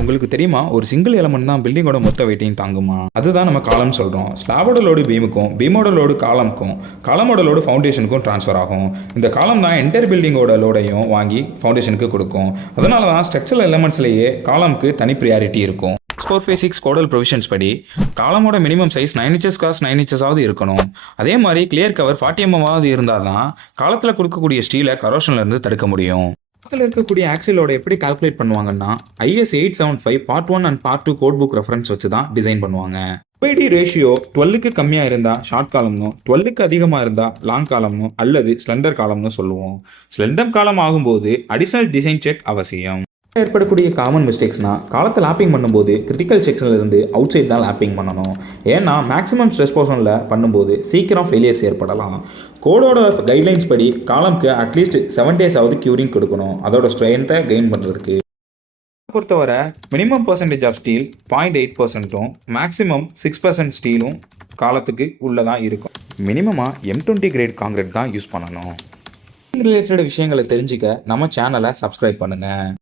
உங்களுக்கு தெரியுமா, ஒரு சிங்கிள் எலமெண்ட் தான் பில்டிங்கோட மொத்த வெயிட்டையும் தாங்குமா? அதுதான் நம்ம காலம் சொல்கிறோம். ஸ்லாபோட லோடு பீமுக்கும், பீமோட லோடு காலமுக்கும், காலமோட லோடு ஃபவுண்டேஷனுக்கும் ட்ரான்ஸ்ஃபர் ஆகும். இந்த காலம் தான் என்டையர் பில்டிங்கோட லோடையும் வாங்கி ஃபவுண்டேஷனுக்கு கொடுக்கும். அதனால தான் ஸ்ட்ரக்சரல் எலமெண்ட்ஸ்லேயே காலமுக்கு தனி ப்ரியாரிட்டி இருக்கும். 456 கோடல் ப்ரொவிஷன்ஸ் படி காலமோட minimum size 9 inches cross 9 inches ஆவது இருக்கணும். அதே மாதிரி கிளியர் கவர் 40 mm ஆவது இருந்தால் தான் காலத்தில் கொடுக்கக்கூடிய ஸ்டீலை கரோஷன்லேருந்து தடுக்க முடியும். பக்கத்தில் இருக்கக்கூடிய ஆக்சிலோட எப்படி கால்குலேட் பண்ணுவாங்கன்னா, IS 875 part 1 and part 2 code book reference வச்சு தான் டிசைன் பண்ணுவாங்க. OID ரேஷியோ 12க்கு கம்மியாக இருந்தால் ஷார்ட் காலம்னு, 12க்கு அதிகமாக இருந்தால் லாங் காலம்னு அல்லது ஸ்லெண்டர் காலம்னு சொல்லுவோம். ஸ்லெண்டர் காலம் ஆகும்போது அடிஷனல் டிசைன் செக் அவசியம். ஏற்படக்கூடிய காமன் மிஸ்டேக்ஸ்னா, காலத்தை லாப்பிங் பண்ணும்போது கிரிட்டிக்கல் செக்ஷனில் இருந்து அவுட் சைட் தான் லாப்பிங் பண்ணணும். ஏன்னா மேக்ஸிமம் ஸ்ட்ரெஸ் போர்ஷனில் பண்ணும்போது சீக்கிரம் ஃபெயிலியர்ஸ் ஏற்படலாம். கோடோட கைட்லைன்ஸ் படி காலம்க்கு அட்லீஸ்ட் 7 days ஆவது க்யூரிங் கொடுக்கணும், அதோட ஸ்ட்ரென்த்தை கெயின் பண்ணுறதுக்கு. பொறுத்தவரை மினிமம் பர்சன்டேஜ் ஆஃப் ஸ்டீல் 0.8%ம் மேக்ஸிமம் 6% ஸ்டீலும் காலத்துக்கு உள்ளதான் இருக்கும். மினிமமாக M20 கிரேட் காங்கிரீட் தான் யூஸ் பண்ணணும். ரிலேட்டட் விஷயங்களை தெரிஞ்சுக்க நம்ம சேனலை சப்ஸ்கிரைப் பண்ணுங்கள்.